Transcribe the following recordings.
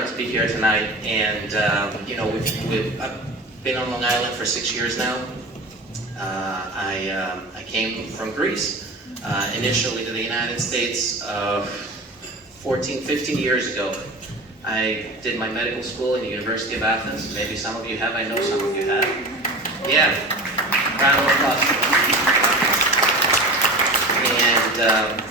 To be here tonight, and I've been on Long Island for 6 years now. I came from Greece initially to the United States 14, 15 years ago. I did my medical school in the University of Athens. Maybe some of you have. I know some of you have. Yeah, round of applause. And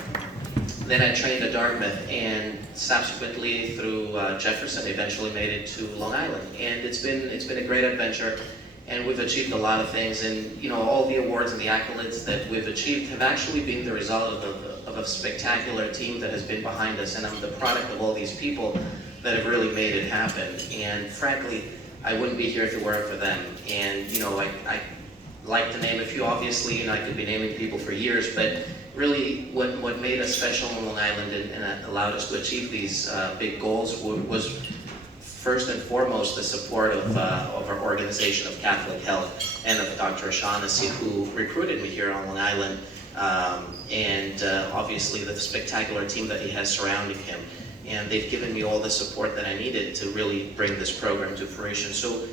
then I trained at Dartmouth, and subsequently through Jefferson, eventually made it to Long Island. And it's been a great adventure, and we've achieved a lot of things. And all the awards and the accolades that we've achieved have actually been the result of a spectacular team that has been behind us, and I'm the product of all these people that have really made it happen. And frankly, I wouldn't be here if it weren't for them. And I like to name a few. Obviously, I could be naming people for years, but really what made us special on Long Island and allowed us to achieve these big goals was first and foremost the support of our organization of Catholic Health and of Dr. O'Shaughnessy, who recruited me here on Long Island, and obviously the spectacular team that he has surrounding him. And they've given me all the support that I needed to really bring this program to fruition. So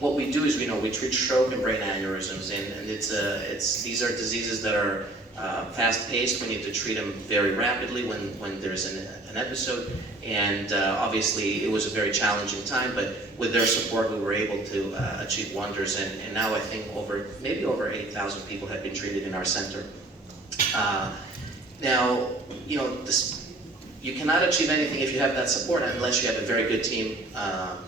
what we do is we treat stroke and brain aneurysms, and these are diseases that are fast-paced. We need to treat them very rapidly when there's an episode, and obviously it was a very challenging time, but with their support we were able to achieve wonders, and now I think maybe over 8,000 people have been treated in our center. Now, you cannot achieve anything if you have that support unless you have a very good team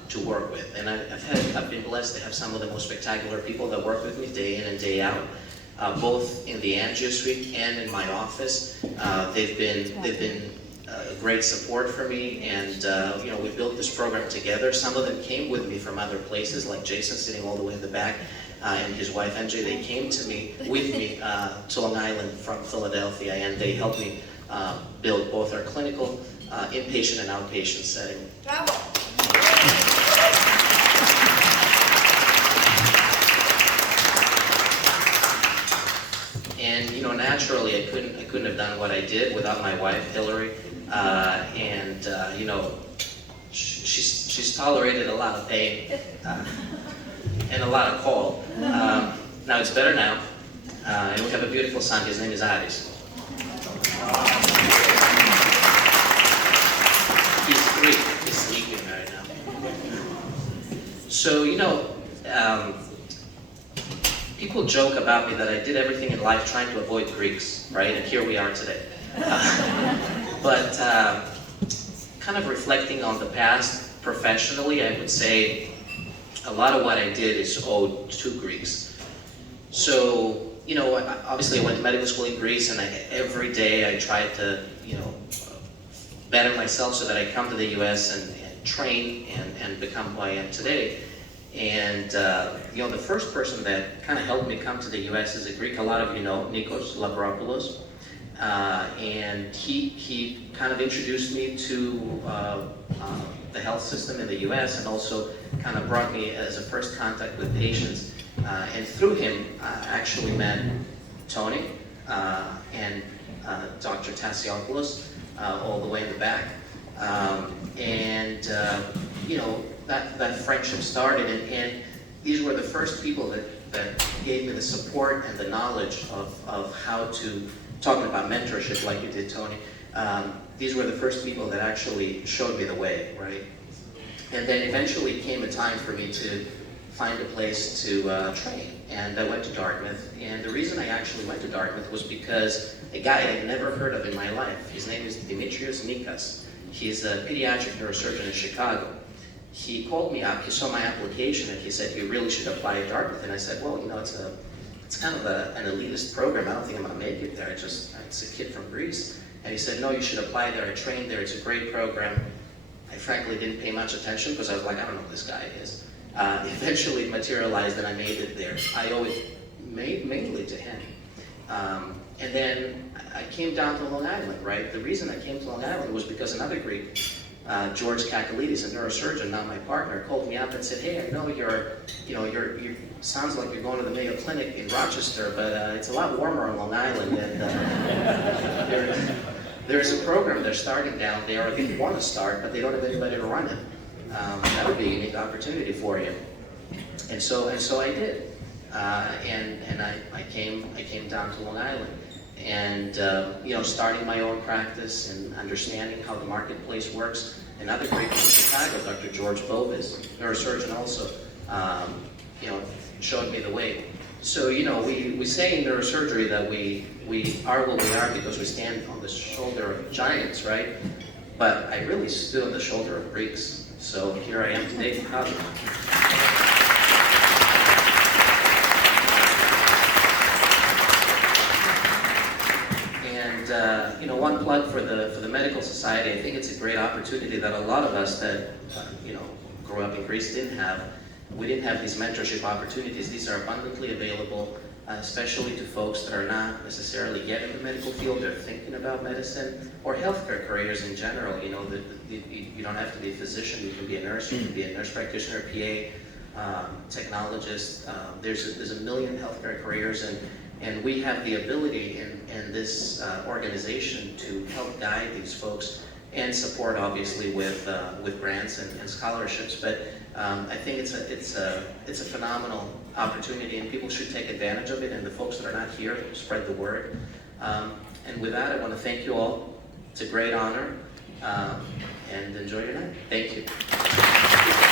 to work with, and I've been blessed to have some of the most spectacular people that work with me day in and day out. Both in the angio suite and in my office. They've been great support for me, and we built this program together. Some of them came with me from other places, like Jason sitting all the way in the back, and his wife MJ. They came with me to Long Island from Philadelphia, and they helped me build both our clinical, inpatient and outpatient setting. Bravo. And naturally, I couldn't have done what I did without my wife, Hillary. And she's tolerated a lot of pain and a lot of cold. Now it's better now, and we have a beautiful son. His name is Aris. He's 3. He's sleeping right now. So people joke about me that I did everything in life trying to avoid Greeks, right? And here we are today. But kind of reflecting on the past professionally, I would say a lot of what I did is owed to Greeks. So, obviously I went to medical school in Greece, and every day I tried to, better myself so that I come to the US and train and become who I am today. And the first person that kind of helped me come to the U.S. is a Greek. A lot of you know, Nikos Lavropoulos, and he kind of introduced me to the health system in the U.S. and also kind of brought me as a first contact with patients. And through him, I actually met Tony and Dr. Tassiopoulos all the way in the back, that friendship started, and these were the first people that gave me the support and the knowledge of how to, talking about mentorship like you did, Tony, these were the first people that actually showed me the way, right? And then eventually came a time for me to find a place to train, and I went to Dartmouth, and the reason I actually went to Dartmouth was because a guy I'd never heard of in my life, his name is Dimitrios Nikas. He's a pediatric neurosurgeon in Chicago. He called me up, he saw my application, and he said, "You really should apply at Dartmouth." And I said, "Well, it's kind of an elitist program. I don't think I'm gonna make it there. It's a kid from Greece." And he said, "No, you should apply there. I trained there. It's a great program." I frankly didn't pay much attention because I was like, I don't know who this guy is. Eventually it materialized and I made it there. I owe it mainly to him. And then I came down to Long Island, right? The reason I came to Long Island was because another Greek, George Kakalidis, a neurosurgeon, now my partner, called me up and said, "Hey, I know you sounds like you're going to the Mayo Clinic in Rochester, but it's a lot warmer on Long Island, and there's a program they're starting down there, or they want to start, but they don't have anybody to run it. That would be a unique opportunity for you. And so I did. And I came down to Long Island. And you know, starting my own practice and understanding how the marketplace works. Another great one in Chicago, Dr. George Bovis, neurosurgeon also, you know, showed me the way. So, you know, we say in neurosurgery that we are what we are because we stand on the shoulder of giants, right? But I really stood on the shoulder of Greeks. So here I am today. You know, one plug for the medical society. I think it's a great opportunity that a lot of us that you know, grew up in Greece didn't have. We didn't have these mentorship opportunities. These are abundantly available, especially to folks that are not necessarily yet in the medical field. They're thinking about medicine or healthcare careers in general. You know, you don't have to be a physician. You can be a nurse. You can be a nurse practitioner, PA, technologist. There's a million healthcare careers, and we have the ability in this organization to help guide these folks and support, obviously, with grants and scholarships. But I think it's a phenomenal opportunity, and people should take advantage of it. And the folks that are not here, spread the word. And with that, I want to thank you all. It's a great honor, and enjoy your night. Thank you.